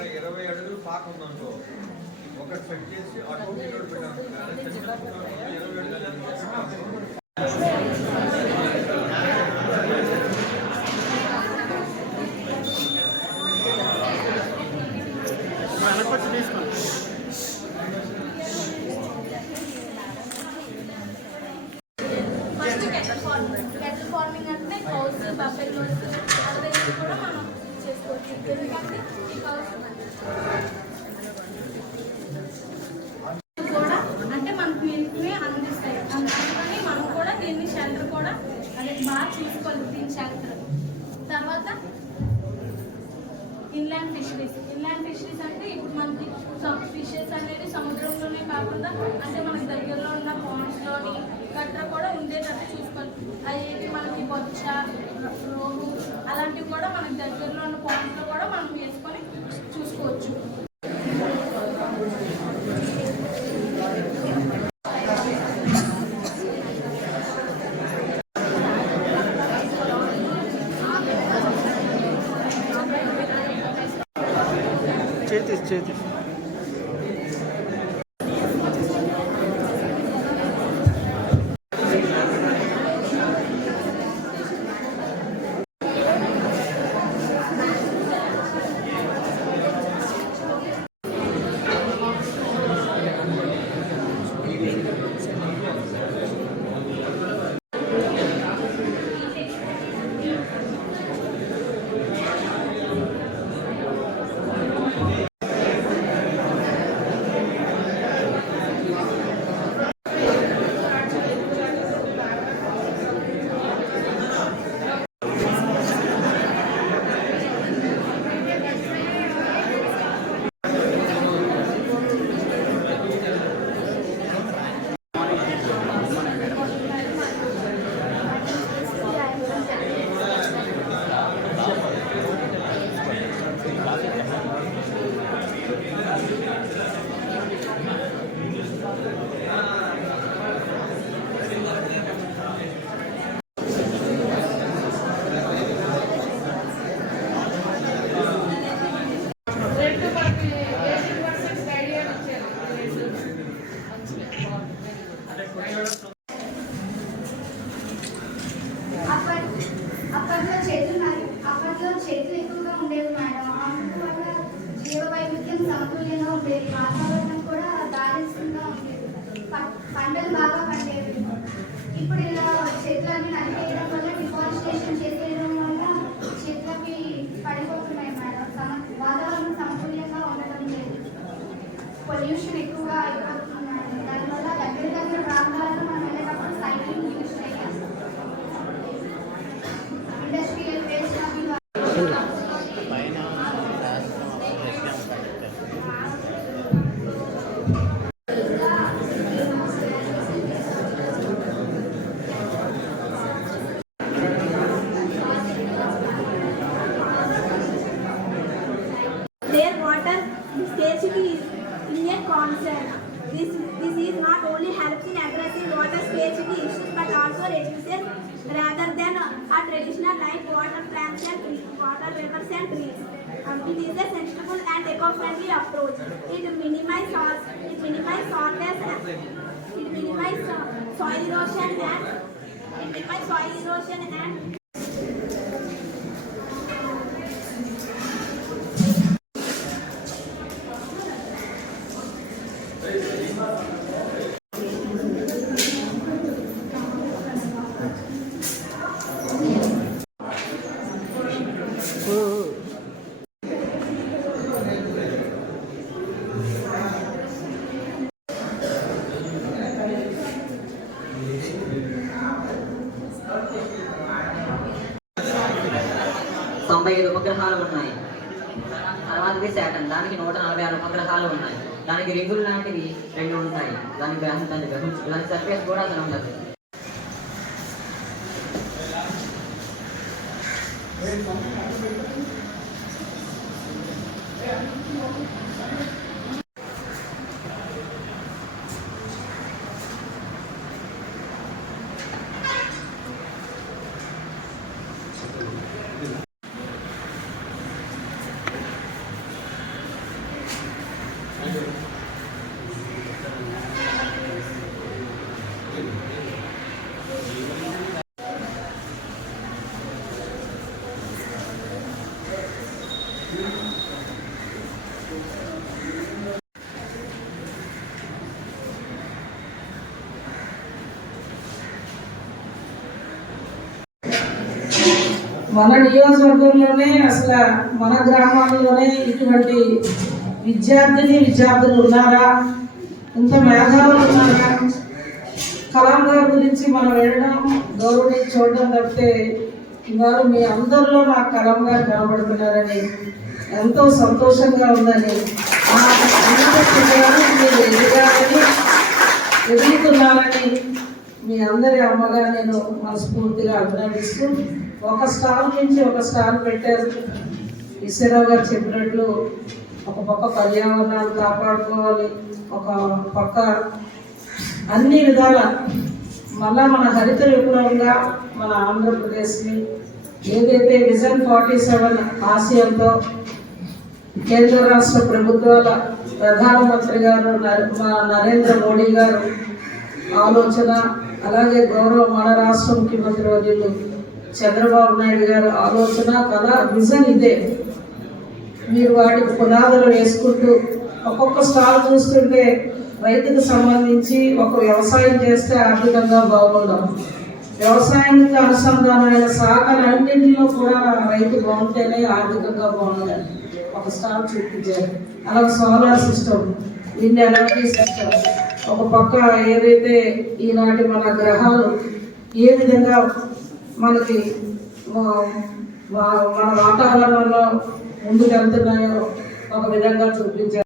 20 అడుగులు పాక ఉందనుకో, ఒకటి సెట్ చేసి అటు పెట్టాను. 20 అడుగులు ఫార్మింగ్ అంటే కౌస్ బఫెలోస్ అలాంటివి కూడా మనం చేసుకోవచ్చు. ఎందుకంటే ఈ కౌస్ కూడా అంటే మనకు మిల్క్ని అందిస్తాయి. అందుకని మనం కూడా దీన్ని షెల్టర్ కూడా అదే బాగా చూసుకోవాలి. దీని షెల్టర్ తర్వాత ఇన్లాండ్ ఫిషరీస్. ఇన్లాండ్ ఫిషరీస్ అంటే ఇప్పుడు మనకి ఫిషెస్ అనేది సముద్రంలోనే కాకుండా అంటే మనకి దగ్గరలో ఉన్న పాండ్స్లోని గట్రా కూడా ఉండేటట్టు చూసుకోవాలి. అవి మనకి బొచ్చ, రోహు అలాంటివి కూడా మనకి దగ్గరలో ఉన్న పాండ్స్లో కూడా మనం వేసుకొని చూసుకోవచ్చు. చేతి అప్పట్లో చేతులు ఎక్కువగా ఉండేవి మేడం. అందువల్ల జీవ వైవిధ్యం సమతుల్యంగా ఉండేది. వాతావరణం కూడా దారిస్తుంగా ఉండేది. పంటలు బాగా పండేవి. ఇప్పుడు ఇలా చెట్లన్నీ నరికేయడం వల్ల డిఫారెస్టేషన్ చేసేయడం వల్ల చెట్లకి పడిపోతున్నాయి మేడం. వాతావరణం సమతుల్యంగా ఉండడం లేదు. పొల్యూషన్ ఎక్కువగా అయిపోతుంది మేడం. దానివల్ల దగ్గర ప్రాంతాలను మనం వెళ్ళేటప్పుడు సైక్లింగ్ యూజ్ చేయాలి. ఇండస్ట్రియల్ వేస్ట్ అవి Their water scarcity is a concern. This is not only helps in addressing water scarcity issues but also reduces rather than a traditional like water plants and trees, water rivers and trees. It is a sensible and eco-friendly approach. It minimizes soil erosion and తొంభై 95 ఉపగ్రహాలు ఉన్నాయి. తర్వాతది Saturn, దానికి 146 ఉపగ్రహాలు ఉన్నాయి. దానికి రింగులు లాంటివి 2 ఉంటాయి. దాని సర్ఫేస్ కూడా అసలు ఉండదు. మన నియోజకవర్గంలోనే అసలు మన గ్రామాల్లోనే ఇటువంటి విద్యార్థులు ఉన్నారా, ఇంత మేధావులు ఉన్నారా? కలాం గారి గురించి మనం వినడం, గౌరవం చూడడం తప్పితే ఇవాళ మీ అందరిలో నాకు కలాం గారు కనబడుతున్నారని ఎంతో సంతోషంగా ఉందని, మీరు ఎదుగుతున్నారని మీ అందరి అమ్మగా నేను మనస్ఫూర్తిగా అభినందిస్తూ, ఒక స్టార్ నుంచి ఒక స్టార్ పెట్టారు. ఈశ్వరరావు గారు చెప్పినట్లు ఒక పక్క పర్యావరణాన్ని కాపాడుకోవాలి, ఒక పక్క అన్ని విధాల మళ్ళా మన హరిత విప్లవంగా మన ఆంధ్రప్రదేశ్ని ఏదైతే విజన్ 47 ఆశయంతో కేంద్ర రాష్ట్ర ప్రభుత్వాల ప్రధానమంత్రి గారు మా నరేంద్ర మోడీ గారు ఆలోచన, అలాగే గౌరవ మన రాష్ట్ర ముఖ్యమంత్రి వర్యులు చంద్రబాబు నాయుడు గారు ఆలోచన కళ విజన్ ఇదే. మీరు వాటికి పునాదులు వేసుకుంటూ ఒక్కొక్క స్టాల్ చూస్తుంటే రైతుకు సంబంధించి ఒక వ్యవసాయం చేస్తే ఆర్థికంగా బాగుందాం, వ్యవసాయానికి అనుసంధానమైన శాఖలన్నింటిలో కూడా రైతు బాగుంటేనే ఆర్థికంగా బాగుండాలి. ఒక స్టాల్ చూపించారు. అలాగే solar system, wind energy system, ఒక పక్క ఏదైతే ఈనాటి మన గ్రహాలు ఏ విధంగా మనకి మన వాతావరణంలో ముందుకు వెళ్తున్నాయో ఒక విధంగా చూపించారు.